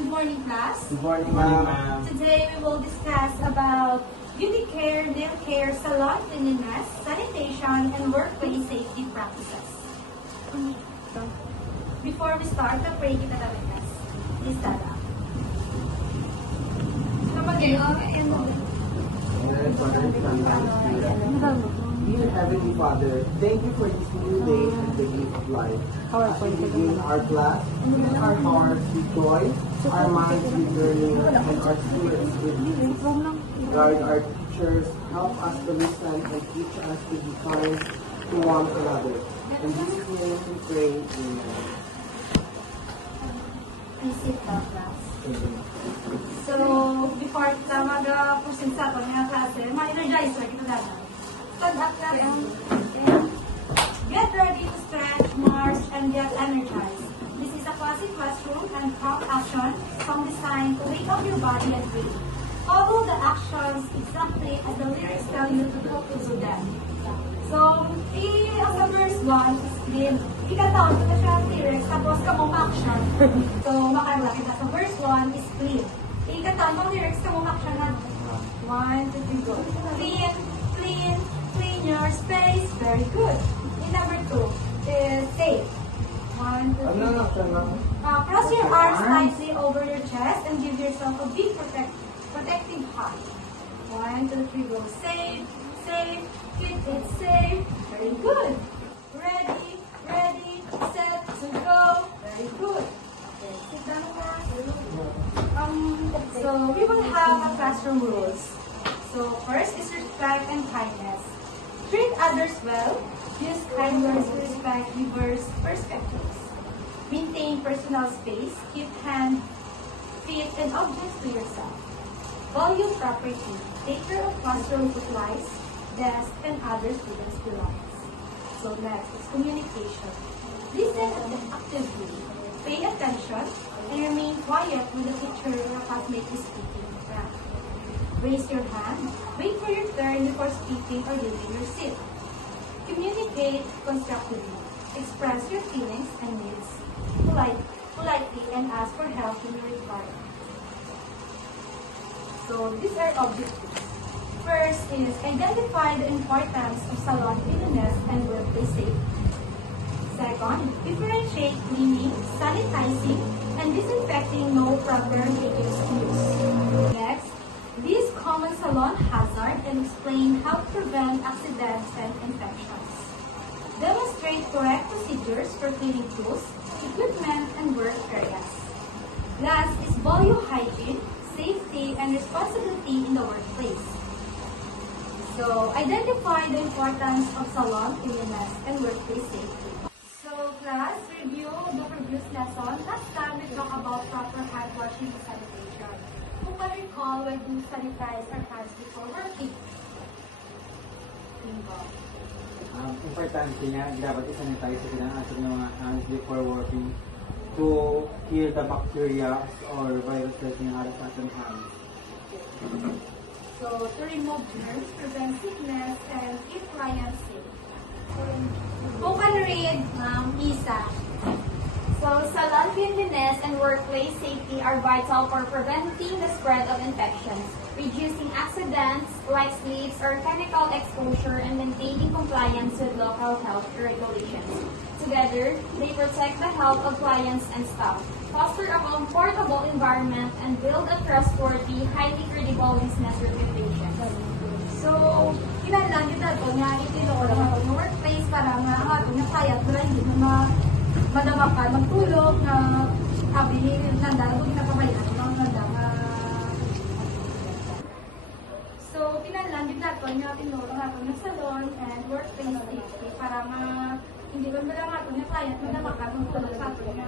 Good morning, class. Good morning, ma'am. Today we will discuss about beauty care, nail care, salon cleanliness, sanitation, and workplace safety practices. Before we start, pray kita namin, class. Please stand up. Dear Heavenly Father, thank you for this new day and the gift of life. As we begin our class, fill our hearts with joy, our minds with learning, and our spirits with peace. Guard our teachers, help us to listen, and teach us to be kind to one another. In Jesus' name we pray, Amen. Please sit down, class. So, before kita mag-present sa atin ng klase, ma-energizer kita dada. Stand up, class. And get ready to stretch, march, and get energized. This is a classic classroom and prompt action some designed to wake up your body and brain. Follow the actions exactly as the lyrics tell you to do them. So, ang sa verse 1 is clean. Ikataon ko na siya ang lyrics, tapos kamong action. So, makarala kita sa verse 1 is clean. Ikataon mo lyrics, kamong action na 1, 2, 3, go. Clean, clean, clean your space. Very good. In number 2 is safe. 1, 2, 3. Cross your arms tightly over your chest and give yourself a big protective hug. 1, 2, 3, go. Safe, safe, keep it safe. Very good. Ready, ready, set to go. Very good. Okay, sit down, class. So we will have a classroom rules. So first is respect and kindness. Treat others well. Use kind words to respect diverse perspectives. Maintain personal space. Keep hands, feet, and objects to yourself. Value property. Take care of classroom supplies, desk, and other students' belongings. So next is communication. Listen actively. Pay attention and remain quiet when the teacher or classmate is speaking. Raise your hand. Wait for your turn before speaking or leaving your seat. Communicate constructively. Express your feelings and needs politely and ask for help when you require. So these are objectives. First is identify the importance of salon cleanliness and workplace safety. Second, differentiate cleaning, sanitizing, and disinfecting no proper mediums use. Next, list common salon hazard and explain how to prevent accidents and infections. Demonstrate correct procedures for cleaning tools, equipment, and work areas. Last is value hygiene, safety, and responsibility in the workplace. So, identify the importance of salon cleanliness and workplace safety. So, class, review the previous lesson. Last time we talked about proper hand washing and sanitation. Who can recall when you sanitize our hands before working? Importante nga, dapat i-sanitize sila ang ating mga hands before working to kill the bacteria or viruses na nasa ating hands. So, to remove germs, prevent sickness, and keep clients safe. Who can read Isa? So, salon cleanliness and workplace safety are vital for preventing the spread of infections, reducing accidents like sleeps or chemical exposure, and maintaining compliance with local health regulations. Together, they protect the health of clients and staff, foster a comfortable environment, and build a trustworthy, highly credible business reputation. So, kinahanglan yun na ito nga itinuro ng atong workplace para nga ang atong nakayat na hindi na madamakan magtulog na abili nanda kung nakabayan ng nanda nga. So, kinahanglan yun na ito nga itinuro ng atong salon and workplace safety para nga hindi ba lang atong nakayat madamakan magtulog sa atong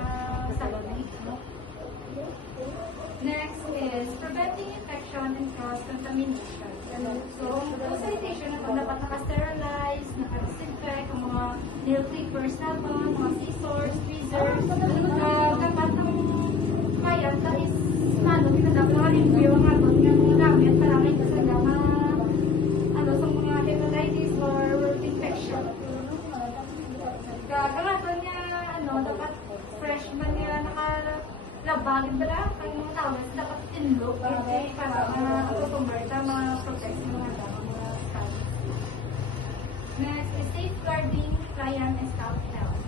salon na ito. Next is preventing infection and cross-contamination. So, sanitation na ito dapat naka-sterilize, naka-disinfect, ang mga nail clippers na ito, mga scissors, tweezers, dapat ng mayat na is dapat naka-review ang ato ng mga gamit para may kasaga sa mga hepatitis or infection. Ang ato niya, dapat fresh man niya naka-labag, kung mga tao na dapat tinlook para mga customer ka, mga protect ng mga tao, mga staff. Next is safeguarding client and staff health.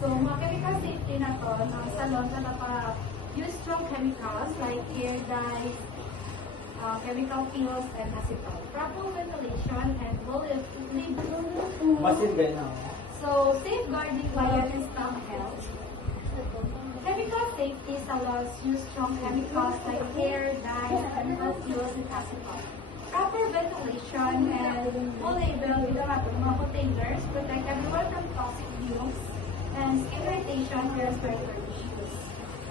So, mga chemical safety na to, ng salon na napa-use strong chemicals like hair dyes, chemical peels, and acetone. Proper ventilation and Basit ba na? So, safeguarding client and staff health. Chemical safety salons use strong chemicals like hair, dyes, chemical peels, and acetone. Proper ventilation and full label with the mga containers protect everyone from toxic fumes and skin irritation and respiratory issues.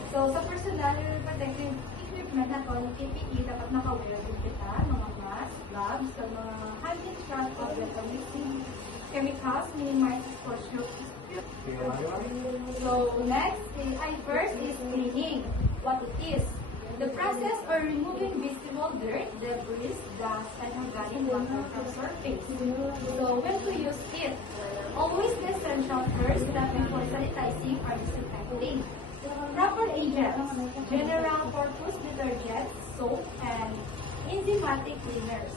So, sa personal protective equipment na to, yung PPE, dapat naka-wear din kita, mga mask, gloves, sa mga handling shot of the mixing chemicals, minimize exposure. So, next, first is cleaning. What it is. The process or removing visible dirt, debris, dust, and organic matter from surface. So, when to use it? Always the essential first step before sanitizing or disinfecting. Proper agents, general purpose detergents, soap, and enzymatic cleaners.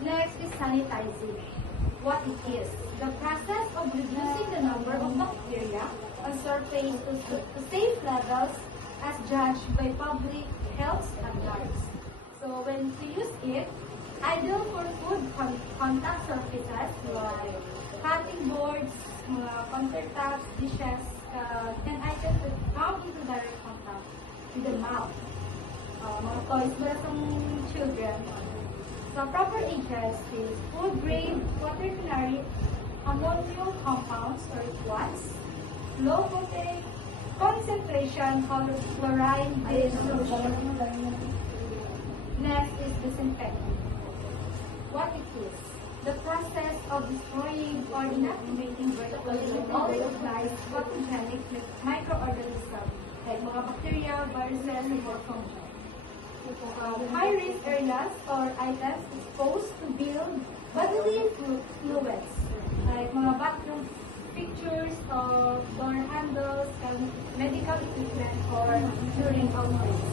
Next is sanitizing. What it is. The process of reducing the number of bacteria on surface to safe levels as judged by public health standards. So when to use it, ideal for food contact surfaces like cutting boards, mga countertops, dishes, and items that come into direct contact with the mouth. Mga toys para sa children. So proper agents is food grade quaternary ammonium compounds or SWATs, low concentration chloride dissolution. Next is disinfectant. What it is? The process of destroying or inactivating vertically all pathogenic microorganisms like mga bacteria, viruses, or fungi. High-risk areas or items exposed to build bodily fluids like mga bathroom fixtures or door handles, medical equipment, or during outbreaks.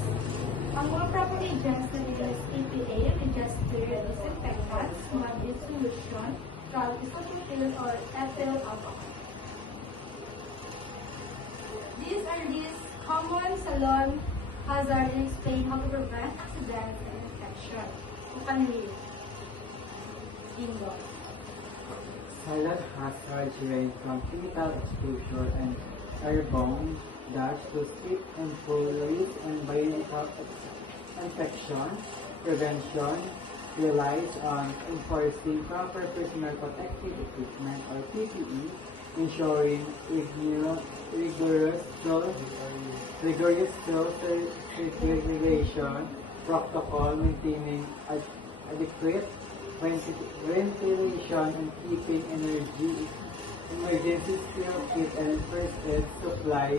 Ang mga proper agents na is EPA, registered disinfectants, mud solution, isopropyl or ethyl alcohol. These are common salon hazard and explain how to prevent accidents and infection. Panli. Indoor. Salon hazards range from chemical exposure and airborne dash to slip and fall risk and biological infection. Prevention relies on enforcing proper personal protective equipment or PPE, ensuring rigorous segregation protocol, maintaining adequate ventilation, and keeping emergency spill kit and first aid supply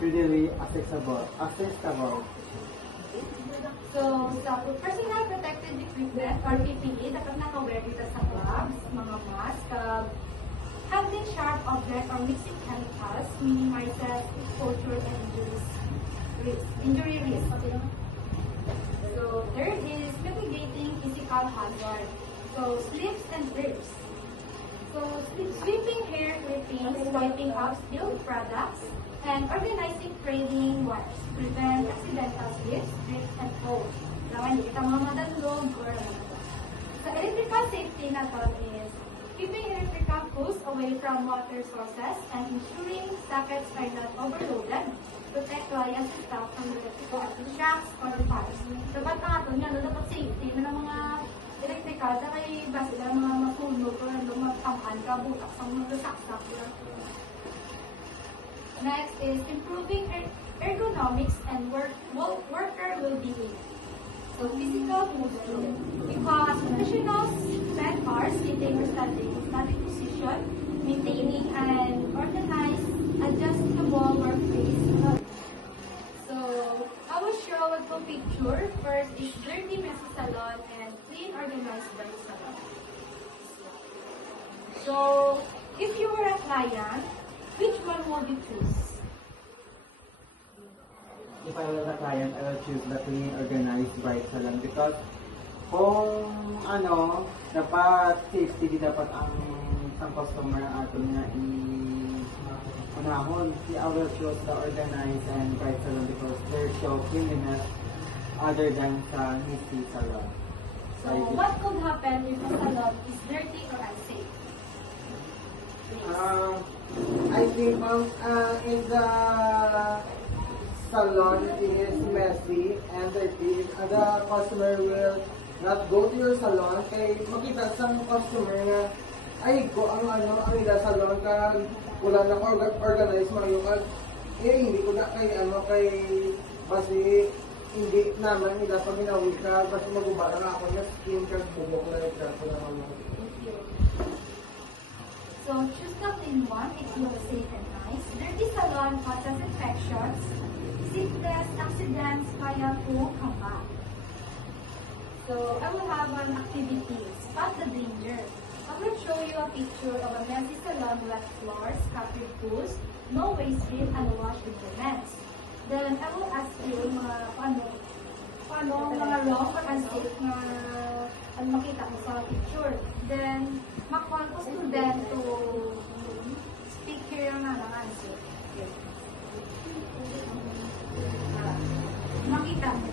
readily accessible. So, sa personal protective equipment or PPE, dapat naka-wear dito sa gloves, mga mask, handling sharp objects or mixing chemicals minimizes exposure and injury risk. So, third is mitigating physical hazard. So, slips and trips. So, sweeping hair clippings, wiping out spilled products, and organizing trailing wires prevent accidental slips, trips, and falls. Kailangan hindi kita mga madandog or sa electrical safety na to is keeping electrical poles away from water sources and ensuring sockets are not overloaded. Protect clients and staff from electrical shocks or fires. Dapat nga ito nga, dapat safety na ng mga electrical, kaya ba sila mga masunog o magpangkan ka, butak sa mga saksak. Next is improving ergonomics and worker well-being. So physical movement. Because professionals spend hours sitting or standing in static position, maintaining an organized, adjustable workplace. So I will show a two picture. First is dirty, messy salon and clean, organized by salon. So if you were a client, which one would you choose? if I were a client, I will choose the clean, organized, bright salon because kung ano, dapat safety di dapat ang isang customer ang ato niya unahon. I will choose the organized and bright salon because they show cleanliness other than sa messy salon. So, what could happen if a salon is dirty or unsafe? I think in the salon it is messy and dirty. The customer will not go to your salon kay makita sa customer nga ay ko ang ila salon ka wala na ko organize mayo ka hindi ko na kay basi hindi naman nila pag ginawid ka basi magubara na ako na skin ka bubok na ko naman. So, choose the clean one. It looks safe and nice. Dirty salon causes infections, sickness, accidents, kaya po kama. So, I will have an activity. Spot the danger. I will show you a picture of a messy salon with floors, scattered tools, no waste bin, and wash implements. Then, I will ask you paano ang mga wrong or unsafe na ang makita mo sa picture. Then, makuha ko student to speak here yung mga answer. Makita mo.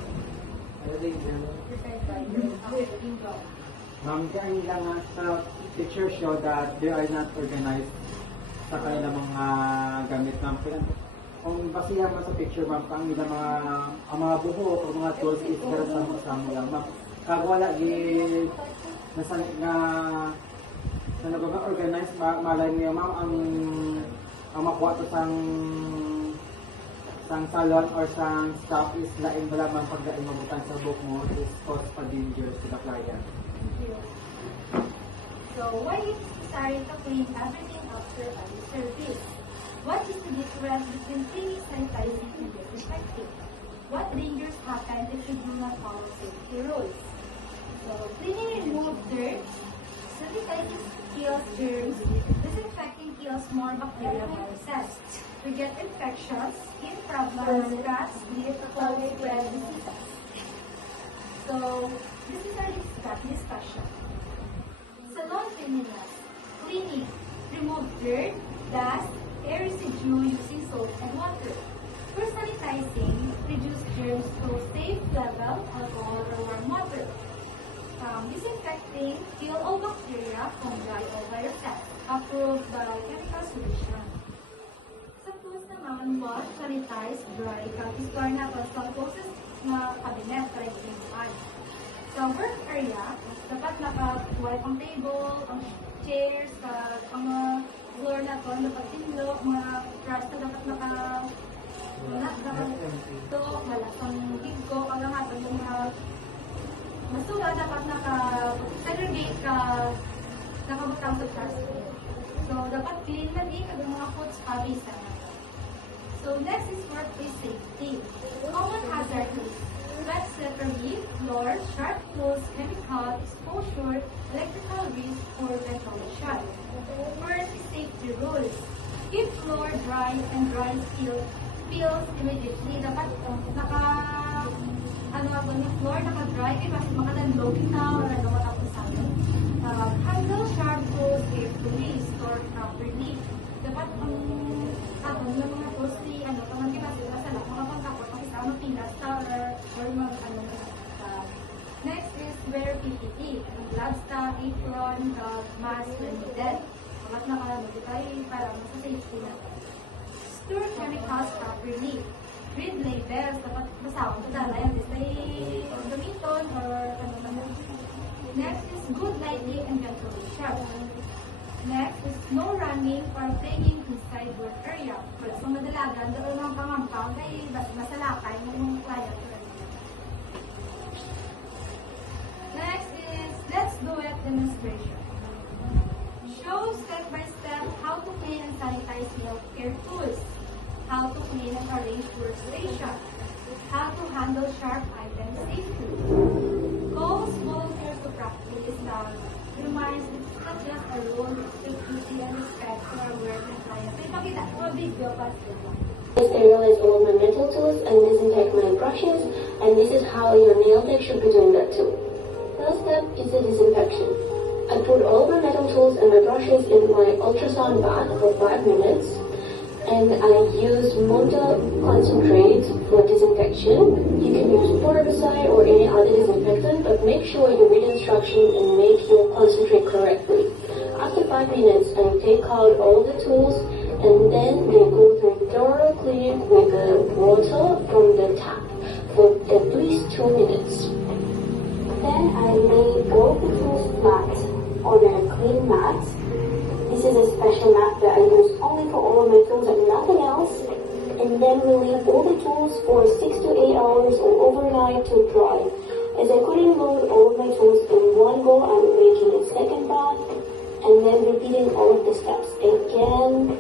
Ma'am, kaya nila nga sa picture show that they are not organized sa kanilang mga gamit ng kung basihan mo sa picture, ma'am, ang nila mga buhok o mga tools is pero sa mo lang, ma'am. Kag wala di na nag-organize, malay niyo, ma'am, ang makuha to sang salon or sang staff is lain wala man pagdaing mabutan sa book mo is cause pa danger to the client. So, why is it necessary to clean everything after a service? What is the difference between cleaning, sanitizing, and disinfecting? What dangers happen if you do not follow safety rules? So, cleaning removes dirt, sanitizing kills germs, disinfecting kills more bacteria viruses. We get infections, skin problems, cuts, bleed, cold, spread diseases. So, this is our discussion. Salon cleanliness. Cleaning. Remove dirt, dust, air residue using soap and water. For sanitizing, reduce germs to safe level, alcohol or warm water. Disinfecting, kill all bacteria, fungi or viruses. Approved by chemical solution. Sa tools naman, wash, sanitize, dry, store na to sa closest na cabinet para i-clean. Sa work area, dapat naka-wipe ang table, ang chairs, ang floor na to, dapat tinlo, mga trash na dapat ito, malasang higko, ang lahat ng mga basura dapat naka-segregate ka, nakabutang sa trash. So, dapat clean na din ang mga foods pabisa na. So, next is workplace safety. Common hazard is wet slippery, floor, sharp tools, chemical exposure, electrical risk, or ventilation. First is safety rules. Keep floor dry and dry spills immediately. Dapat yung floor naka-dry, kasi makalandog na or matapos natin. Handle sharp tools carefully, store properly. Dapat yung mga tools Next is wear PPE. Gloves, apron, mask, when needed. Dapat nakalagay tayo para sa safety natin. Store chemicals properly. Read labels. Dapat basawang sa dala yung display gamiton or ano naman. Next is good lighting and ventilation. Next is no running or playing inside work area. Wala sa madalagan, doon ang pangampang kay masalakay ng client. Next is let's do it demonstration. Show step by step how to clean and sanitize healthcare tools, how to clean and arrange workstation, how to handle sharp items safely. Calls volunteers to practice that reminds it's not just a role, it's duty and respect for our work and clients. May pakita ko video pa sila. Sterilize all ornamental tools and disinfect instructions, and this is how your nail tech should be doing that too. First step is the disinfection. I put all my metal tools and my brushes in my ultrasound bath for 5 minutes, and I use Monta concentrate for disinfection. You can use Portabicide or any other disinfectant, but make sure you read instructions and make your concentrate correctly. After 5 minutes, I take out all the tools, and then they go through thorough cleaning with the water from the tap for at least 2 minutes. Then I lay all the tools flat on a clean mat. This is a special mat that I use only for all of my tools and nothing else. And then we leave all the tools for 6 to 8 hours or overnight to dry. As I couldn't load all of my tools in one go, I'm making a second bath and then repeating all of the steps again.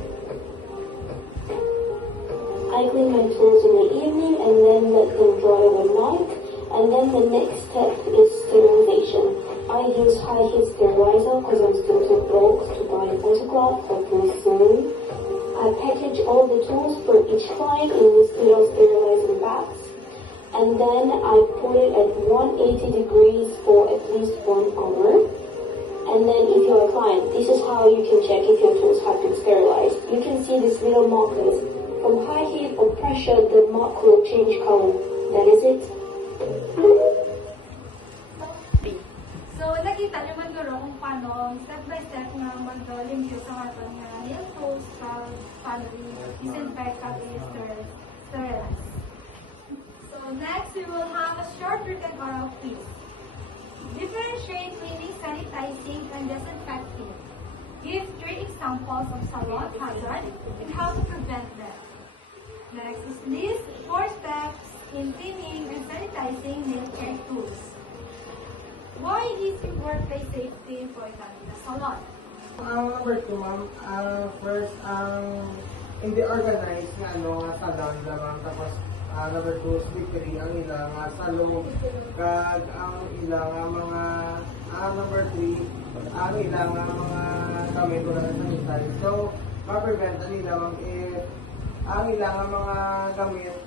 I clean my tools in the evening and then let them dry overnight. And then the next step is sterilization. I use high heat sterilizer because I'm still too broke to buy an autoclave, hopefully soon. I package all the tools for each client in these little sterilizing bags. And then I put it at 180 degrees for at least 1 hour. And then if you're a client, this is how you can check if your tools have been sterilized. You can see these little markers. From high heat or pressure, the mark will change color. That is it. So, nakita niyo man guro kung paano step by step nga mag-limpyo sa ating nail tools paano disinfect at sterilize. So, next we will have a short written oral quiz. Differentiate cleaning, sanitizing, and disinfecting. Give 3 examples of salon hazard and how to prevent them. Next is list 4 steps in cleaning and sanitizing nail care tools. Why is your workplace safety important in a salon? Number 2, ma'am, first, hindi organized nga, salon lamang, tapos, number 2, slippery ang ilang salon, kag ang ilang mga, number 3, ang ilang mga gamit ko lang sa sanitary. So, ma-prevent nila if ang ilang mga gamit,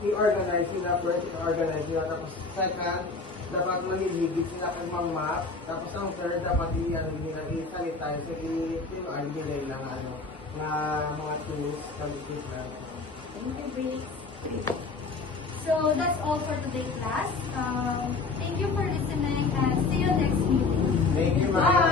i-organize nila first, i-organize nila, tapos second, dapat maniligid sila kung mga map, tapos ang third, dapat i-sanitize, i-ano nila ilang na mga tools, kalitis lang. Thank you, Briggs. So that's all for today's class. Thank you for listening and see you next meeting. Thank you, ma'am.